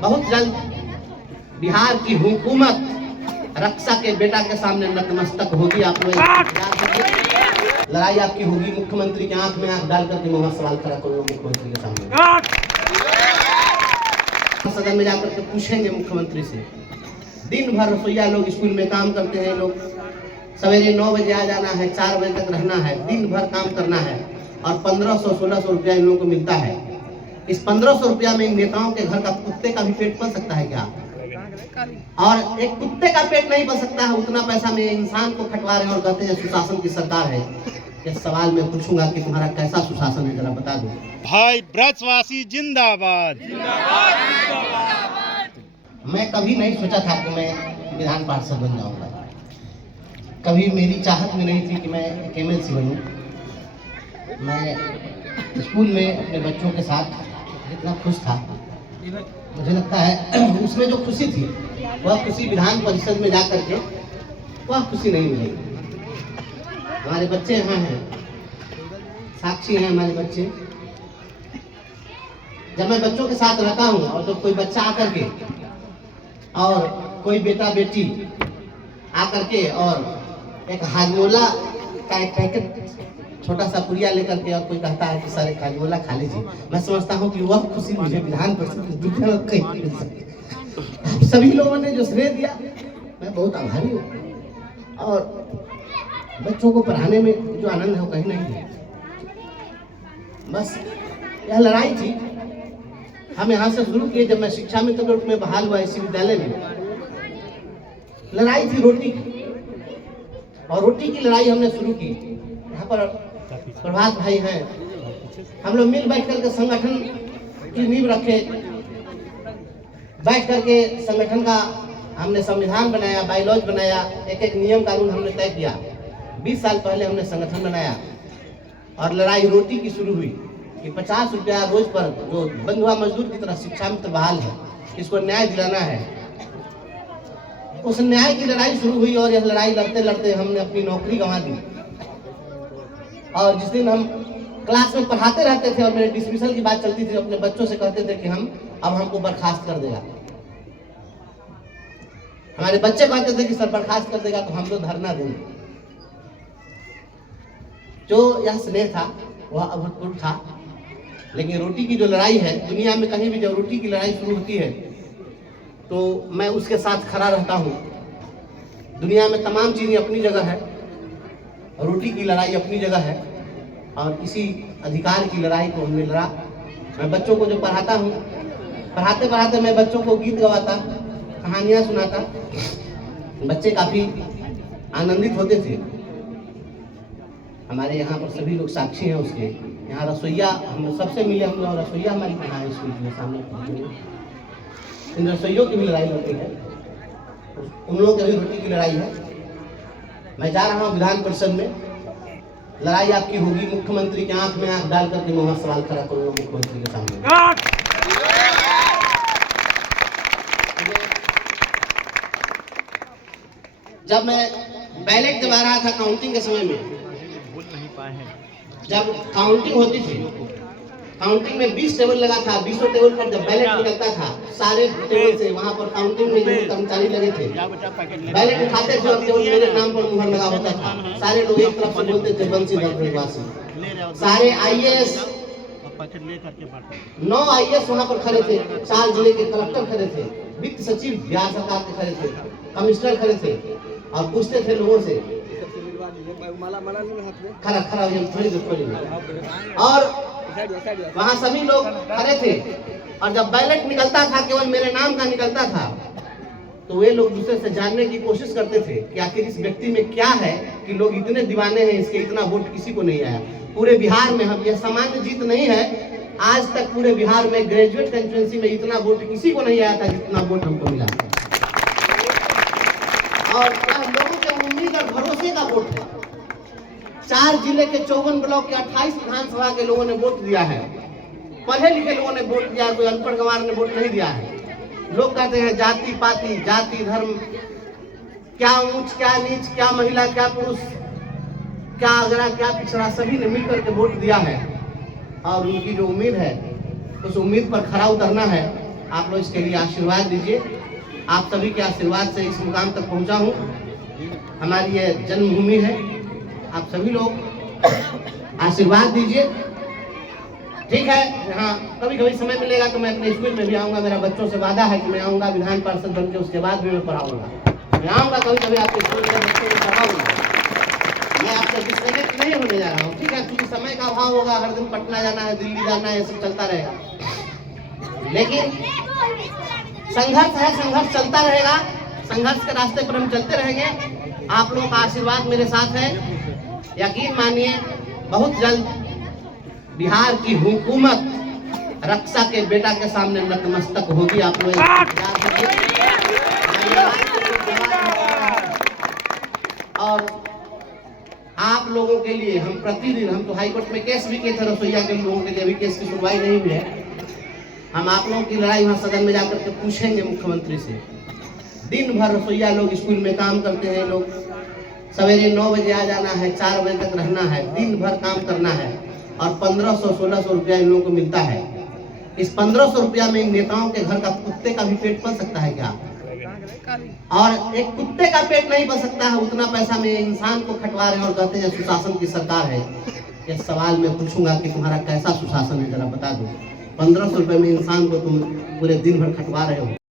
बहुत जल्द बिहार की हुकूमत रक्षा के बेटा के सामने नतमस्तक होगी। आप लोग लड़ाई आपकी होगी मुख्यमंत्री की आंख में आंख डाल करके मैं सवाल खड़ा करूंगा मुख्यमंत्री के सामने। सदन में जाकर के पूछेंगे मुख्यमंत्री से। दिन भर रसोईया लोग स्कूल में काम करते हैं, लोग सवेरे 9 बजे आ जाना है, 4 बजे तक रहना है, दिन भर काम करना है और 1500-1600 रुपया इन लोगों को मिलता है। इस 1500 रुपया में इन नेताओं के घर का कुत्ते का भी पेट पल सकता है क्या? और एक कुत्ते का पेट नहीं पल सकता है, उतना पैसा में इंसान को खटवा रहे हैं और कहते हैं सुशासन की सरकार है। इस सवाल में पूछूंगा कि तुम्हारा कैसा सुशासन है, जरा बता दो। भाई ब्रजवासी जिंदाबाद। मैं कभी नहीं सोचा था कि मैं विधान पार्षद बन जाऊंगा। कभी मेरी चाहत में नहीं थी कि मैं एक MLC बनूं। मैं स्कूल में अपने बच्चों के साथ जितना खुश था, मुझे लगता है उसमें जो खुशी थी वह खुशी विधान परिषद में जाकर के वह खुशी नहीं मिलेगी। हमारे बच्चे यहाँ हैं, साक्षी हैं हमारे बच्चे। जब मैं बच्चों के साथ रहता हूँ और जब कोई बच्चा आकर के और कोई बेटा बेटी आकर के और एक हाजमोला का एक पैकेट छोटा सा पुड़िया लेकर के और कोई कहता है कि सर एक हाजमोला खा लीजिए, मैं समझता हूँ कि वह खुशी मुझे विधान परिषद में कहीं मिल सकती। सभी लोगों ने जो श्रेय दिया मैं बहुत आभारी हूँ और बच्चों को पढ़ाने में जो आनंद है वो कहीं नहीं है। बस यह लड़ाई थी, हम यहाँ से शुरू किए। जब मैं शिक्षा मित्र के रूप में बहाल हुआ इसी विद्यालय में, लड़ाई थी रोटी की और रोटी की लड़ाई हमने शुरू की। यहाँ पर प्रभात भाई हैं, हम लोग मिल बैठ करके संगठन की नींव रखे, बैठ करके संगठन का हमने संविधान बनाया, बायलॉज बनाया, एक एक नियम कानून हमने तय किया। 20 साल पहले हमने संगठन बनाया और लड़ाई रोटी की शुरू हुई कि 50 रुपया रोज पर जो बंधुआ मजदूर की तरह शिक्षा मित्र बहाल है, इसको न्याय दिलाना है। उस न्याय की लड़ाई शुरू हुई और यह लड़ाई लड़ते लड़ते हमने अपनी नौकरी गंवा दी। और जिस दिन हम क्लास में पढ़ाते रहते थे और मेरे डिसमिसल की बात चलती थी, अपने बच्चों से कहते थे कि अब हमको बर्खास्त कर देगा। हमारे बच्चे कहते थे कि सर बर्खास्त कर देगा तो हम तो धरना देंगे। जो यह स्नेह था वह अभूतपूर्व था। लेकिन रोटी की जो लड़ाई है, दुनिया में कहीं भी जब रोटी की लड़ाई शुरू होती है तो मैं उसके साथ खड़ा रहता हूँ। दुनिया में तमाम चीज़ें अपनी जगह है, रोटी की लड़ाई अपनी जगह है और इसी अधिकार की लड़ाई को हमने लड़ा। मैं बच्चों को जो पढ़ाता हूँ, पढ़ाते पढ़ाते मैं बच्चों को गीत गवाता, कहानियाँ सुनाता, बच्चे काफ़ी आनंदित होते थे। हमारे यहाँ पर सभी लोग साक्षी हैं उसके। यहाँ रसोईया हम सबसे मिले, हम लोग रसोईया हमारी कहाँ है स्कूल के सामने। इन रसोइयों की भी लड़ाई होती है, उन लोगों की भी रोटी की लड़ाई है। मैं जा रहा हूँ विधान परिषद में, लड़ाई आपकी होगी मुख्यमंत्री की आंख में आंख डाल करके मैं वहाँ सवाल खड़ा करूंगा मुख्यमंत्री के सामने। जब मैं बैलेट दबा रहा था काउंटिंग के समय में, जब काउंटिंग होती थी, काउंटिंग में 20 टेबल लगा था, 20 टेबल पर जब बैलेट निकलता था, सारे टेबल से वहाँ पर काउंटिंग में जो कर्मचारी लगे थे बैलेट उठाते थे और केवल मेरे नाम पर मुहर लगा होता था। सारे लोग एक तरफ से बोलते थे बंसीधर ब्रजवासी। सारे IAS 9 IAS वहाँ पर खड़े थे, 4 जिले के कलेक्टर खड़े थे, वित्त सचिव बिहार सरकार के खड़े थे, कमिश्नर खड़े थे और पूछते थे लोगों से खड़ा खड़ा थोड़ी। और वहाँ सभी लोग खड़े थे और जब बैलेट निकलता था, केवल मेरे नाम का निकलता था, तो वे लोग दूसरे से जानने की कोशिश करते थे कि आखिर इस व्यक्ति में क्या है कि लोग इतने दीवाने हैं, इसके इतना वोट किसी को नहीं आया। पूरे बिहार में हम यह सामान्य जीत नहीं है, आज तक पूरे बिहार में ग्रेजुएट कंस्टिट्यूएंसी में इतना वोट किसी को नहीं आया था जितना वोट हमको मिला। और लोगों के उम्मीद और भरोसे का वोट है। 4 जिले के 54 ब्लॉक के 28 विधानसभा के लोगों ने वोट दिया है। पढ़े लिखे लोगों ने वोट दिया, कोई अनपढ़ गंवार ने वोट नहीं दिया है। लोग कहते हैं जाति पाति, जाति धर्म, क्या ऊंच क्या नीच, क्या महिला क्या पुरुष, क्या अगरा क्या पिछड़ा, सभी ने मिलकर के वोट दिया है। और उनकी जो उम्मीद है उस उम्मीद पर खरा उतरना है आप लोग इसके लिए आशीर्वाद दीजिए। आप सभी के आशीर्वाद से इस मुकाम तक पहुंचा हूँ। हमारी ये जन्मभूमि है, आप सभी लोग आशीर्वाद दीजिए। ठीक है, हाँ कभी कभी समय मिलेगा तो मैं अपने स्कूल में भी आऊँगा। मेरा बच्चों से वादा है कि मैं आऊँगा विधान पार्षद बन के, उसके बाद भी मैं पढ़ाऊँगा। मैं आऊँगा कभी कभी आपके स्कूल में बच्चों को पढ़ाऊँगा। मैं आपसे डिस्कनेक्ट नहीं होने जा रहा हूँ, ठीक है, क्योंकि समय का अभाव होगा, हर दिन पटना जाना है, दिल्ली जाना है, ये सब चलता रहेगा। लेकिन संघर्ष है, संघर्ष चलता रहेगा, संघर्ष के रास्ते पर हम चलते रहेंगे। आप लोगों का आशीर्वाद मेरे साथ है। यकीन मानिए बहुत जल्द बिहार की हुकूमत रक्षा के बेटा के सामने नतमस्तक होगी। आप लोग और आप लोगों के लिए हम प्रतिदिन, हम तो हाईकोर्ट में केस भी किए थे रसोईया के लोगों के लिए, अभी केस की सुनवाई नहीं हुई है। हम आप लोगों की लड़ाई वहाँ सदन में जाकर के पूछेंगे मुख्यमंत्री से। दिन भर रसोईया लोग स्कूल में काम करते हैं, लोग सवेरे 9 बजे आ जाना है, 4 बजे तक रहना है, दिन भर काम करना है और 1500-1600 रुपया इन लोगों को मिलता है। इस 1500 रुपया में इन नेताओं के घर का कुत्ते का भी पेट पल सकता है क्या? और एक कुत्ते का पेट नहीं पल सकता है, उतना पैसा में इंसान को खटवा रहे हैं और कहते हैं सुशासन की सरकार है। ये सवाल मैं पूछूंगा कि तुम्हारा कैसा सुशासन है, जरा बता दो। 1500 रुपये में इंसान को तुम पूरे दिन भर खटवा रहे हो।